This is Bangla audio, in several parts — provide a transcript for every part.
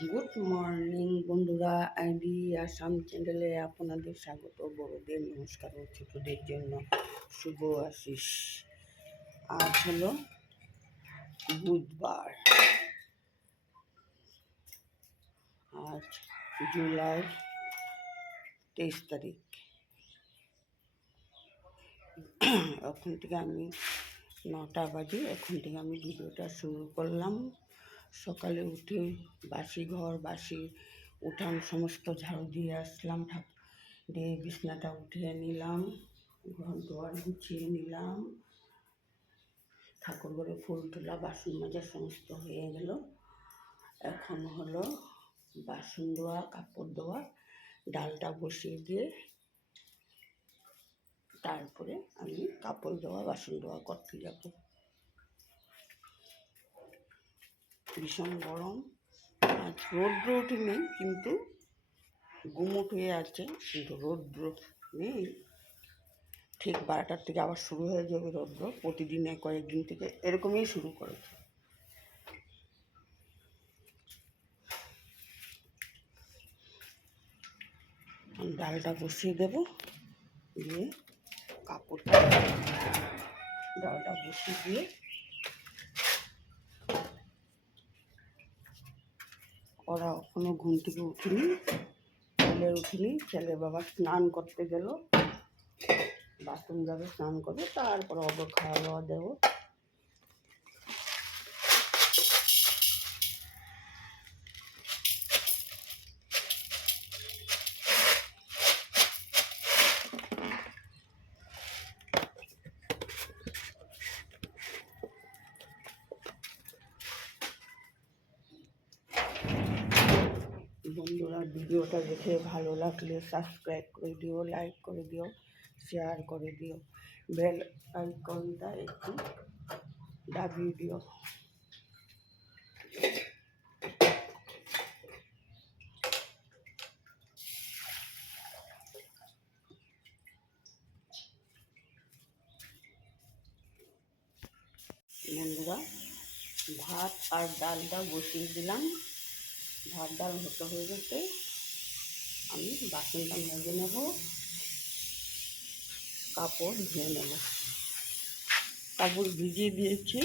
গুড মর্নিং বন্ধুরা, আইডি আসাম চ্যানেলে আপনাদের স্বাগত। বড়দের নমস্কার ও ছোটদের জন্য শুভ আশিস। আজ হলো বুধবার, আজ জুলাই 23 তারিখ। এখন থেকে আমি 9টা বাজে, এখন থেকে আমি ভিডিওটা শুরু করলাম। সকালে উঠে বাসি ঘর, বাসি উঠান সমস্ত ঝাড়ু দিয়ে আসলাম, দিয়ে বিছনাটা উঠিয়ে নিলাম, ঘর দুয়ার গুছিয়ে নিলাম, ঠাকুর ঘরে ফুল তোলা, বাসন মাজা সমস্ত হয়ে গেল। এখন হলো বাসন ধোয়া, কাপড় ধোয়া, ডালটা বসিয়ে দিয়ে তারপরে আমি কাপড় ধোয়া, বাসন ধোয়া করতে যাব। ভীষণ গরম, আজ রৌদ্র ওঠেনি কিন্তু গুমট হয়ে আছে, কিন্তু রৌদ্র নেই। ঠিক 12টার থেকে আবার শুরু হয়ে যাবে রৌদ্র, প্রতিদিনে কয়েকদিন থেকে এরকমই শুরু করেছে। ডালটা বসিয়ে দেব, দিয়ে কাপড়টা ডালটা বসিয়ে দিয়ে ওরা এখনো ঘুম থেকে উঠিনি, ছেলে বাবা স্নান করতে গেল, বাথরুম যাবে, স্নান করবে, তারপর ওকে খাওয়া দাওয়া দেবো। বন্ধুরা, ভিডিওটা দেখে ভালো লাগলে সাবস্ক্রাইব করে দিও, লাইক করে দিও, শেয়ার করে দিও, বেল আইকনটা একটু দাবিয়ে দিও। বন্ধুরা, ভাত আর ডালটা বসিয়ে দিলাম, ভাত ডাল হতে হয়ে গেছে, আমি বাসনটা মেজে নেব, কাপড় ধুয়ে নেব। কাপড় ভিজিয়ে দিয়েছি,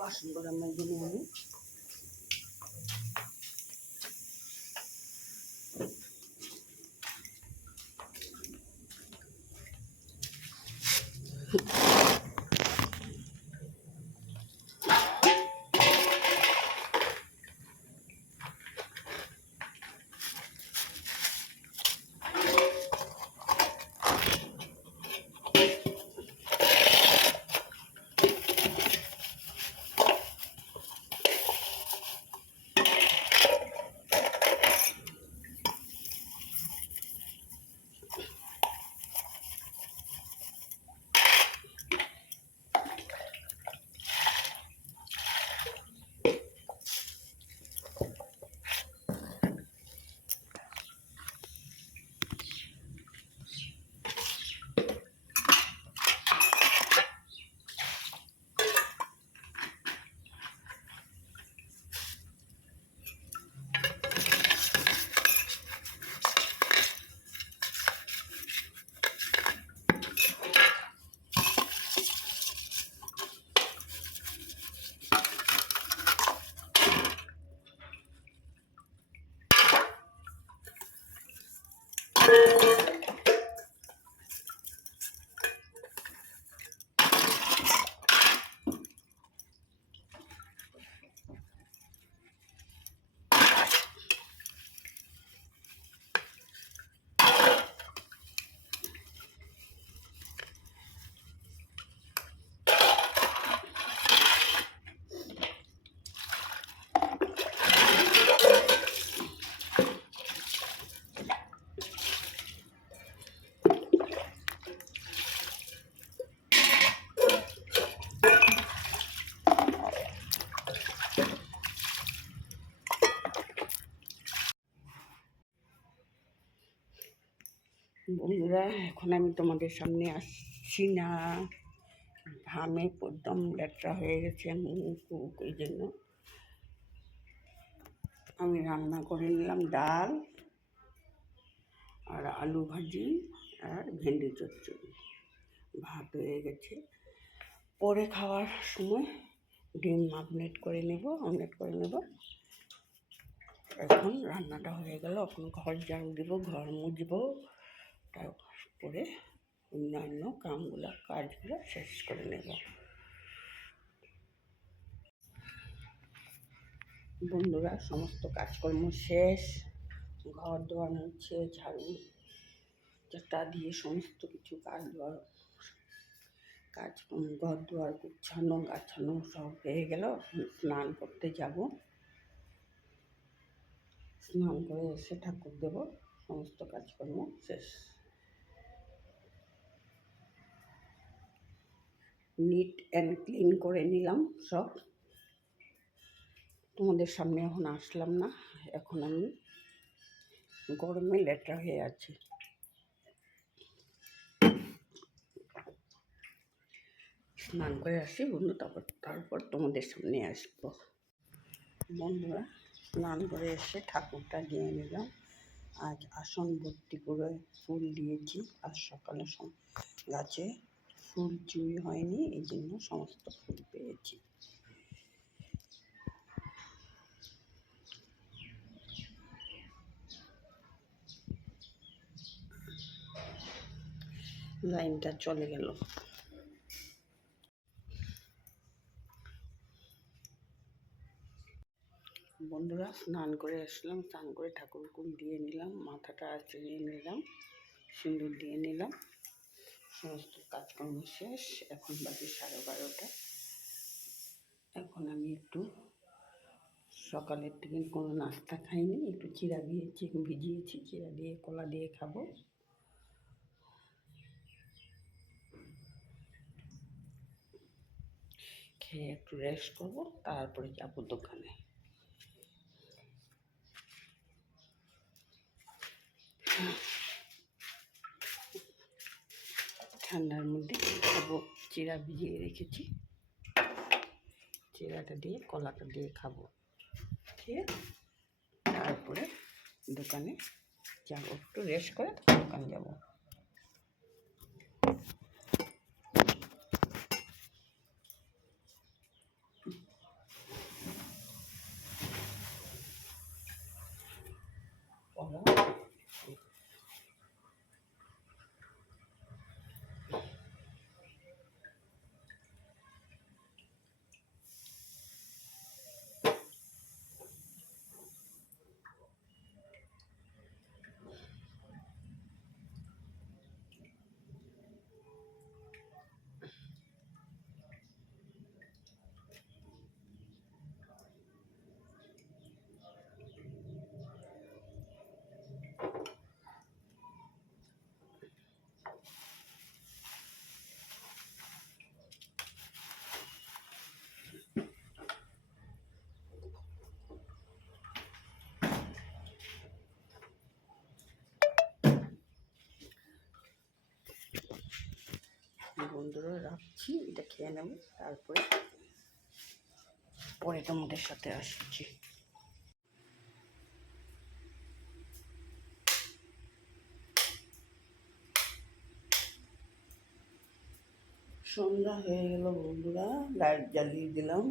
বাসনগুলো মেজে নিয়ে আমি বন্ধুরা, এখন আমি তোমাদের সামনে আসছি না, ঘামে একদম লেট্রা হয়ে গেছে মুখ, এই জন্য আমি রান্না করে নিলাম ডাল আর আলু ভাজি আর ভেন্ডি চচ্চড়ি। ভাত হয়ে গেছে, পরে খাওয়ার সময় ডিম অমলেট করে নেব। এখন রান্নাটা হয়ে গেল, এখন ঘর ঝাড়ু দেবো, ঘর মুছবো, তারপরে অন্যান্য কাজগুলো শেষ করে নেব। বন্ধুরা, সমস্ত কাজকর্ম শেষ, ঘর দুয়ার মুছে ঝাড়ু চাটা দিয়ে সমস্ত কিছু ঘর দুয়ার গুছানো গাছানো সব হয়ে গেল। স্নান করতে যাব, স্নান করে এসে ঠাকুর দেব, সমস্ত কাজকর্ম শেষ। নিট অ্যান্ড ক্লিন করে নিলাম সব। তোমাদের সামনে এখন আসলাম না, এখন আমি গরমে লেট্রা হয়ে আছি। স্নান করে আসি বন্ধু, তারপর তোমাদের সামনে আসবো। বন্ধুরা, স্নান করে এসে ঠাকুরটা দিয়ে নিলাম। আজ আসন ভর্তি করে ফুল দিয়েছি, আজ সকালে গাছে ফুল চুরি হয়নি, এই জন্য সমস্ত ফুল পেয়েছি। লাইনটা চলে গেল। বন্ধুরা, স্নান করে আসলাম, স্নান করে ঠাকুর কুল দিয়ে নিলাম, মাথাটা আঁচড়িয়ে নিলাম, সিঁদুর দিয়ে নিলাম, সমস্ত কাজকর্ম শেষ। এখন বাজে 12:30। এখন আমি একটু সকালের থেকে কোনো নাস্তা খাইনি, একটু চিড়া ভিজিয়েছি, চিড়া দিয়ে কলা দিয়ে খাবো। খেয়ে একটু রেস্ট করবো, তারপরে যাবো দোকানে। ঠান্ডার মধ্যে খাবো, চিড়া ভিজিয়ে রেখেছি, চিড়াটা দিয়ে কলাটা দিয়ে খাবো, খেয়ে তারপরে দোকানে যাবো, একটু রেস্ট করে দোকানে যাবো। বন্ধুরা, রাখছি, এটা খেয়ে নেব, তারপরে তোমাদের সাথে আসছি। সন্ধ্যা হয়ে গেল বন্ধুরা, লাইট জ্বালিয়ে দিলাম।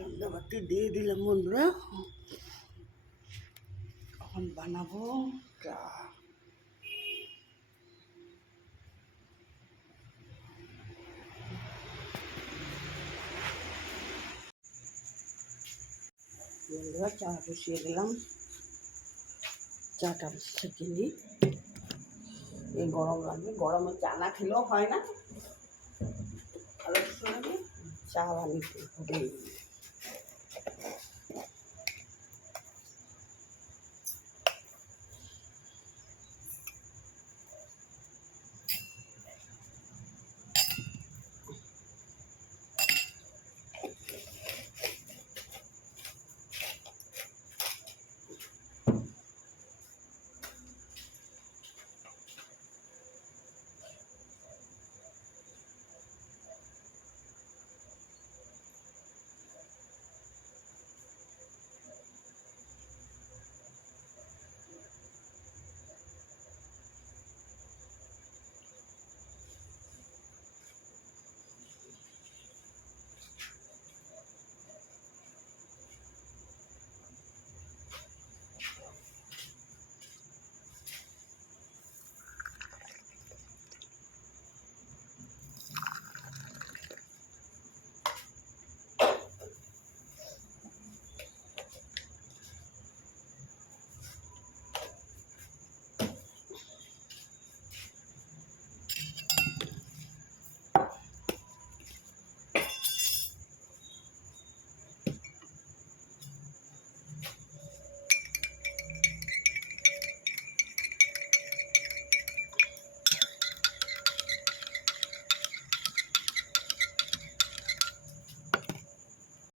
সন্ধ্যাবাতি দিয়ে দিলাম বন্ধুরা। এখন বানাবো চা। বন্ধুরা চা বসিয়ে দিলাম, চাটা ছেঁকে নিই। এই গরম লাগবে, গরমে চা না খেলেও হয় না, ভালো লাগে, চা বানিয়ে হবে।